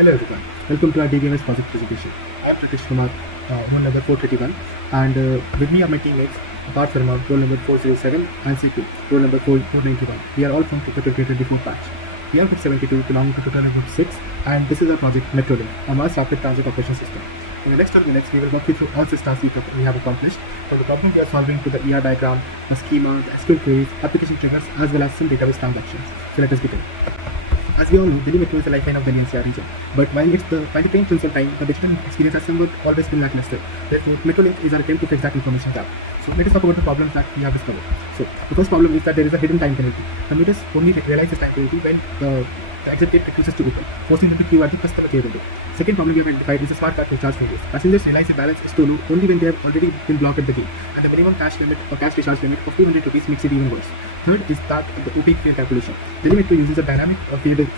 Hello everyone, welcome to our DBMS project presentation. I am Pratyaksh from roll number 431, and with me are my teammates Parth from roll number 407 and Saikou, roll number 491. We are all from Paper 2024 batch. We are from 72 belonging to total group 6, and this is our project Metrolink, a mass rapid transit operation system. In the next 12 minutes, we will walk you through all six tasks we have accomplished, from the problem we are solving to the ER diagram, the schema, the SQL queries, application triggers, as well as some database transactions. So let us begin. As we all know, Delhi Metro is the lifeline of Delhi NCR region. But while the train fills some time, the digital experience has somewhat always been lackluster. Therefore, Metrolink is our attempt to fix that information gap. So let us talk about the problems that we have discovered. So the first problem is that there is a hidden time penalty. Commuters only realize this time penalty when the exit gate refuses to open, forcing them to queue at the customer care window. Second problem we have identified is the smart card recharge failures. Passengers realize the balance is too low only when they have already been blocked at the gate, and the minimum cash limit or cash recharge limit of 200 rupees makes it even worse. Third is that the opaque fare calculation. Delhi Metro uses a dynamic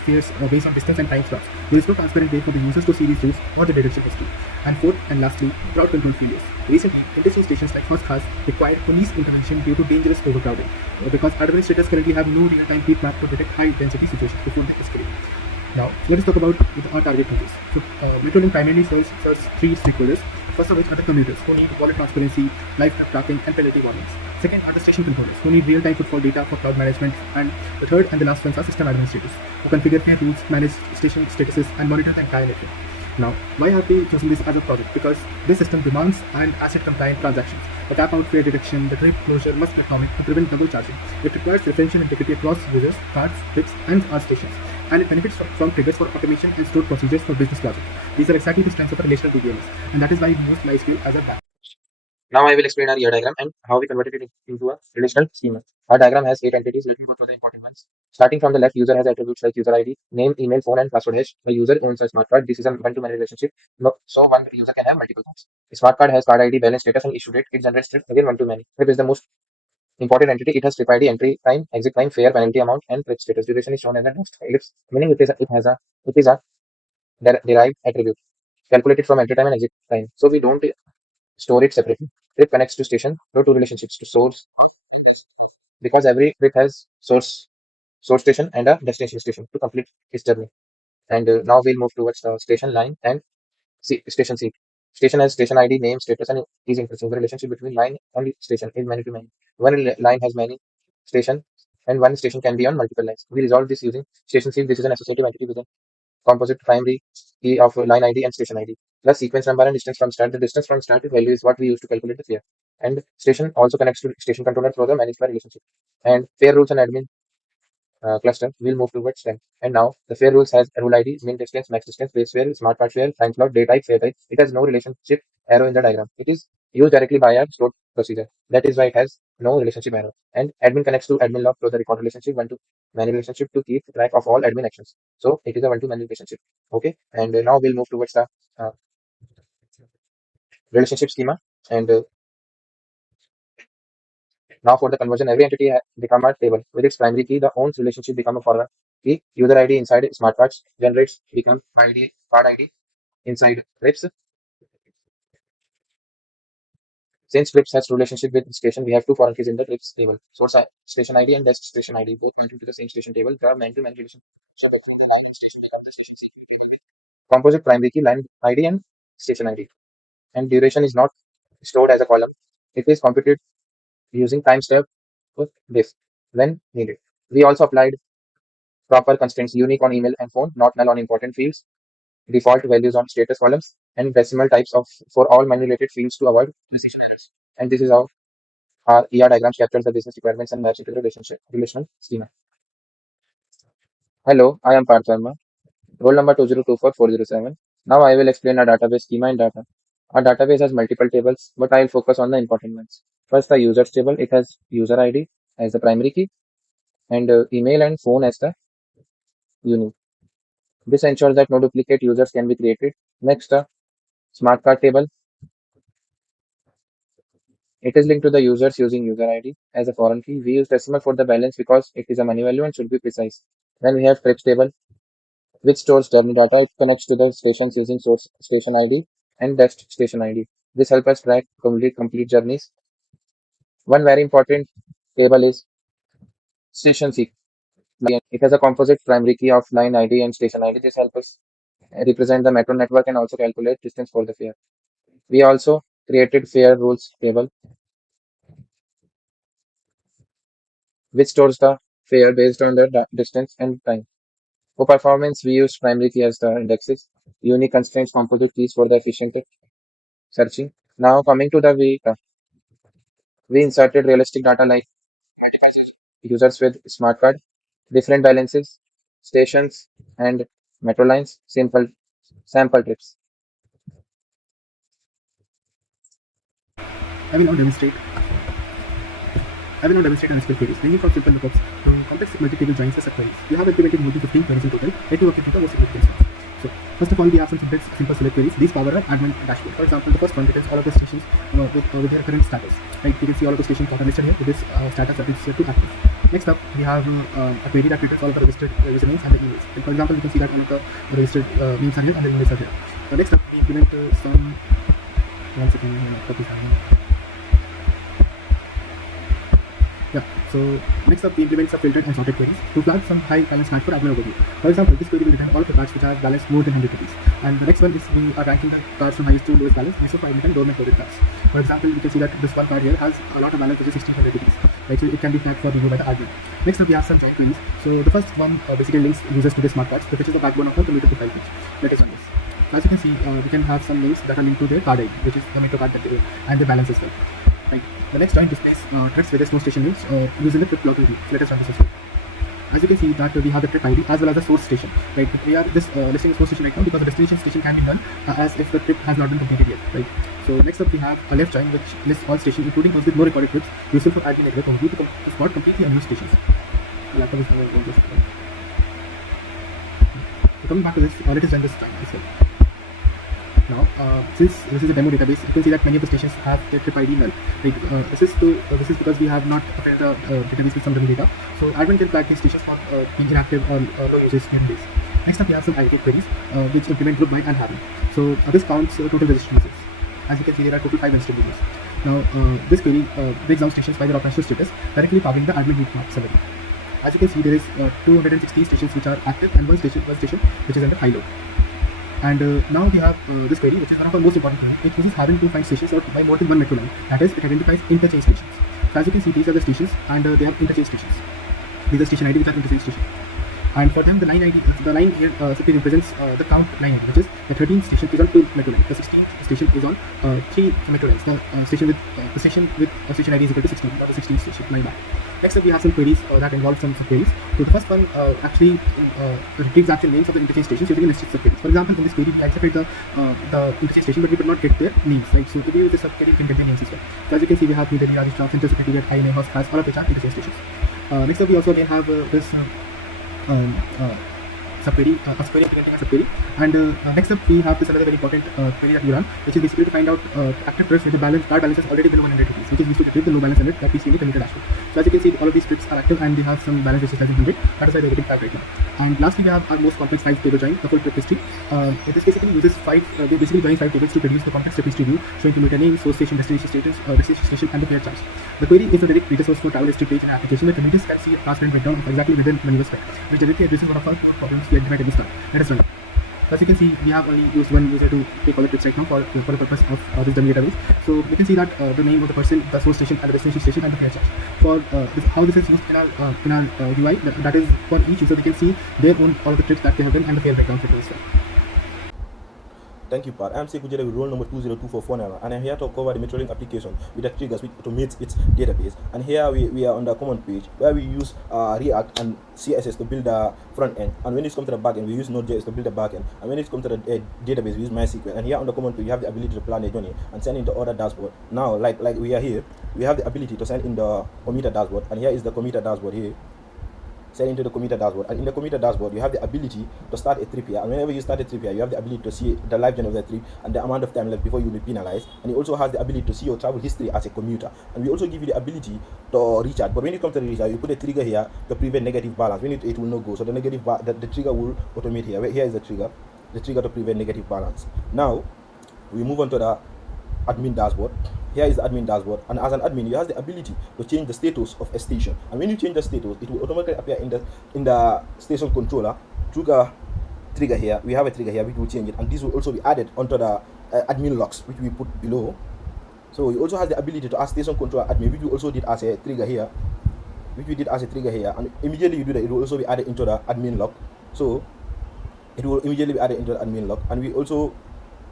fares based on distance and time slots. There is no transparent way for the users to see these routes or the direction history. And fourth and lastly, crowd control failures. Recently, interchange stations like First Class required police intervention due to dangerous overcrowding, because administrators currently have no real-time heat map to detect high-density situations before they escalate. Now, let us talk about our target users. So, Metrolink primarily serves three stakeholders. First of which are the commuters, who need wallet transparency, live tracking, and penalty warnings. Second are the station controllers, who need real-time footfall data for crowd management. And the third and the last ones are system administrators, who configure fare routes, manage station statuses, and monitor the entire network. Now, why have we chosen this as a project? Because this system demands and asset-compliant transactions. The tap-out fare detection, the trip closure must be atomic to prevent double charging. It requires referential integrity across users, cards, trips, and our stations. And it benefits from triggers for automation and stored procedures for business logic. These are exactly the strengths of a relational DBMS, and that is why we use MySQL as a backend. Now I will explain our ER diagram and how we converted it into a relational schema. Our diagram has 8 entities. Let me go through the important ones. Starting from the left, user has attributes like user ID, name, email, phone, and password hash. The user owns a smart card. This is a one-to-many relationship. So one user can have multiple cards. The smart card has card ID, balance status, and issue date. It generates trip, again one-to-many. Trip is the most important entity. It has trip ID, entry time, exit time, fare, penalty amount, and trip status. Duration is shown as a next ellipse, meaning it is a derived attribute calculated from entry time and exit time. So we don't store it separately. Trip connects to station, no two relationships to source, because every trip has source station and a destination station to complete its journey. And now we'll move towards the station line and station seat. Station has station ID, name, status, and is interesting. The relationship between line and station is many to many. One line has many station, and one station can be on multiple lines. We resolve this using station seat. This is an associative entity with a composite primary key of line ID and station ID, plus sequence number and distance from start. The distance from start value is what we use to calculate the fare. And station also connects to station controller through the managed by relationship. And fare rules and admin cluster will move towards them. And now the fare rules has rule ID, min distance, max distance, base fare, smart card fare, time slot, day type, fare type. It has no relationship arrow in the diagram. It is used directly by our stored procedure. That is why it has no relationship arrow. And admin connects to admin log through the record relationship, one to many relationship to keep track of all admin actions. So it is a one to many relationship. Okay. And now we'll move towards the uh, relationship schema. And now for the conversion, every entity become a table with its primary key. The owns relationship become a forward key. User ID inside smart cards generates become card ID inside trips. Since trips has relationship with station, we have two foreign keys in the trips table. Source station ID and destination ID both pointing to the same station table. There are man-to-man relation. So the line and station become the station secret. Composite primary key, line ID and station ID. And duration is not stored as a column. It is computed using timestamp with this when needed. We also applied proper constraints unique on email and phone, not null on important fields, default values on status columns, and decimal types of for all manipulated fields to avoid precision errors. And this is how our ER diagrams captures the business requirements and match it to the relational schema. Hello, I am Parth, roll number 2024407. Now I will explain our database schema and data. Our database has multiple tables, but I will focus on the important ones. First, the users table. It has user ID as the primary key and email and phone as the unique. This ensures that no duplicate users can be created. Next, the smart card table. It is linked to the users using user ID as a foreign key. We use decimal for the balance because it is a money value and should be precise. Then we have trips table, which stores journey data. It connects to the stations using source station ID and dest station ID. This helps us track complete journeys. One very important table is station seek. It has a composite primary key of line ID and station ID. This helps us represent the metro network and also calculate distance for the fare. We also created fare rules table, which stores the fare based on the distance and time. For performance, we used primary key as the indexes, unique constraints composite keys for the efficient searching. Now coming to the we inserted realistic data like users with smart card, different balances, stations, and metro lines, simple sample trips. I will now demonstrate an SQL queries ranging from simple lookups to complex multi-table joins as queries. We have implemented more than 15 queries in total. Let me walk you through the most significant ones. So, first of all, we have some simple select queries. These power our admin dashboard. For example, the first one contains all of the stations with their current status. Right, you can see all of the stations are listed here with this status that is set to active. Next up, we have a query that returns all of the registered usernames and the emails. And for example, you can see that all of the registered names are here and the emails are here. So next up, we implement some. One second, what is happening? Yeah, so next up we implement some filtered and sorted queries to flag some high balance match for admin overview. For example, this query will return all of the cards which are balanced more than 100 rupees. And the next one is we are ranking the cards from highest to lowest balance instead of admin and government coded cards. For example, you can see that this one card here has a lot of balance which is 1600 rupees. Right, so it can be flagged for review by the admin. Next up we have some join queries. So the first one basically links users to the smart cards, which is the backbone of the commuter profile page. Let us run this. As you can see, we can have some links that are linked to their card ID, which is the metro card that they and the balance as well. Right. The next join displays trips with no station names using the trip log review. Let us run this as well. As you can see that we have the trip ID as well as the source station. Right. We are just listing the source station right now because the destination station can be run as if the trip has not been completed yet. Right. So next up we have a left join which lists all stations including those with no recorded trips useful for admin network overview to spot completely unused stations. The laptop is so coming back to this, let us run this join as well. Now, since this is a demo database, you can see that many of the stations have their trip ID null. Right? This is because we have not filled the database with some dummy data. So admin can flag these stations for being inactive or low usage in days. Next up, we have some allocate queries which implement group by and having. So this counts total registered users. As you can see, there are total 5 registered users. Now, this query breaks down stations by their operational status, directly powering the admin heat map summary. As you can see, there is 260 stations which are active and one station which is under high load. And now we have this query, which is one of the most important queries. It uses having to find stations out by more than one metro line. That is, it identifies interchange stations. So as you can see, these are the stations, and they have interchange stations. These are station ID, which are interchange stations. And for them, the line here simply represents the count line ID, which is the 13th station is on 2 metro lines. The 16th station is on 3 metro lines. The station with station ID is equal to 16, not the 16th station line back. Next up, we have some queries that involve some subqueries. So the first one actually retrieves actual names of the interchange stations using a nested subquery. For example, in this query, we accepted the interchange station, but we could not get their names. Right? So if we use this subquery, we can get their names as well. So as you can see, we have New Delhi, Rajasthan, Central Secretariat, High House, Class, all of which are interchange stations. Next up, we also again have this subquery, a query implementing a subquery. And next up, we have this another very important query that we run, which is basically to find out active trips with the card balance is already below 100 rupees, which is used to retrieve the low balance alert that we see in the commuter dashboard. So as you can see, all of these trips are active and they have some balance which is 100. That is why they're getting flagged right now. And lastly, we have our most complex 5 table join, the full trip history. This basically uses 5. They basically join 5 tables to produce the complex trip history view, showing commuter name, source station, destination status, destination station, and the fare charge. The query is a direct data source for travel history page and application where commuters can see a transparent breakdown of exactly within maneuver spec, which directly addresses one of our core problems we identified at the start. Let us run. As you can see, we have only used one user to take all the trips right now for the purpose of this dummy database. So you can see that the name of the person, the source station, and the destination station, and the fare charge. For how this is used in our UI, that is for each user, we can see their own all of the trips that they have done and the fare breakdown for this. Thank you, Parth. I'm Saikou with role number 20244, and I'm here to cover the Metrolink application with the triggers which automates its database. And here we are on the command page where we use React and CSS to build the front end. And when it comes to the back end, we use Node.js to build the back end. And when it comes to the database, we use MySQL. And here on the command page, you have the ability to plan a journey and send in the order dashboard. Now, like we are here, we have the ability to send in the commuter dashboard. And here is the commuter dashboard here. Send into the commuter dashboard, and in the commuter dashboard you have the ability to start a trip here, and whenever you start a trip here you have the ability to see the live journey of the trip and the amount of time left before you will be penalized. And it also has the ability to see your travel history as a commuter, and we also give you the ability to recharge. But when it comes to the recharge, you put a trigger here to prevent negative balance. When it will not go, so the negative the trigger will automate here. Here is the trigger to prevent negative balance. Now we move on to the admin dashboard. Here is the admin dashboard, and as an admin you have the ability to change the status of a station, and when you change the status it will automatically appear in the station controller, trigger trigger here. We have a trigger here which will change it, and this will also be added onto the admin logs which we put below. So it also has the ability to ask station controller admin, which we also did as a trigger here, and immediately you do that, it will also be added into the admin log. So it will immediately be added into the admin log, and we also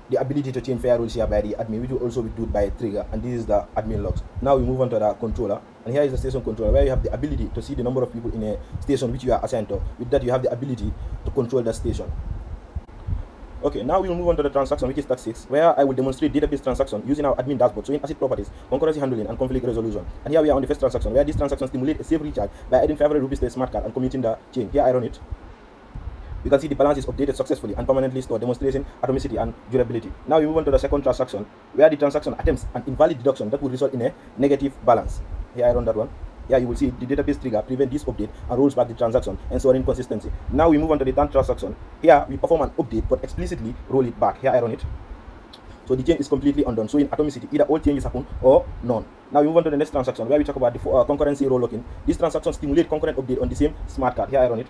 the ability to change fair rules here by the admin, which will also be done by a trigger, and this is the admin logs. Now we move on to the controller, and here is the station controller, where you have the ability to see the number of people in a station which you are assigned to. With that, you have the ability to control the station. Okay, now we will move on to the transaction, which is task 6, where I will demonstrate database transaction using our admin dashboard, showing asset properties, concurrency handling, and conflict resolution. And here we are on the first transaction, where this transaction stimulates a safe recharge by adding 500 rupees to a smart card and committing the chain. Here I run it. You can see the balance is updated successfully and permanently stored, demonstrating atomicity and durability. Now we move on to the second transaction, where the transaction attempts an invalid deduction that will result in a negative balance. Here I run that one. Here you will see the database trigger prevent this update and rolls back the transaction, ensuring consistency. Now we move on to the third transaction. Here we perform an update but explicitly roll it back. Here I run it. So the chain is completely undone. So in atomicity, either all changes happen or none. Now we move on to the next transaction, where we talk about the concurrency roll locking. This transaction stimulates concurrent update on the same smart card. Here I run it.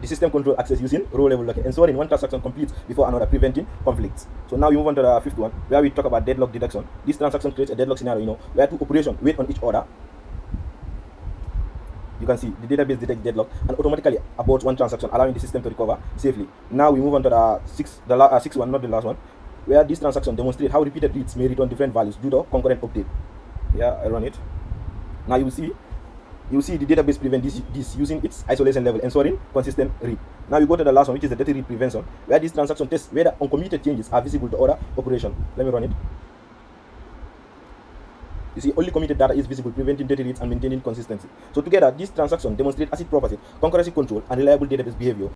The system control access using row level locking, ensuring one transaction completes before another, preventing conflicts. So now we move on to the fifth one, where we talk about deadlock detection. This transaction creates a deadlock scenario, where two operations wait on each other. You can see the database detects deadlock and automatically aborts one transaction, allowing the system to recover safely. Now we move on to the sixth one, not the last one, where this transaction demonstrates how repeated reads may return different values due to concurrent update. Yeah, I run it. Now you see the database prevent this using its isolation level, ensuring consistent read. Now we go to the last one, which is the dirty read prevention, where this transaction tests whether uncommitted changes are visible to other operation. Let me run it. You see, only committed data is visible, preventing dirty reads and maintaining consistency. So together, this transaction demonstrates asset property, concurrency control, and reliable database behavior,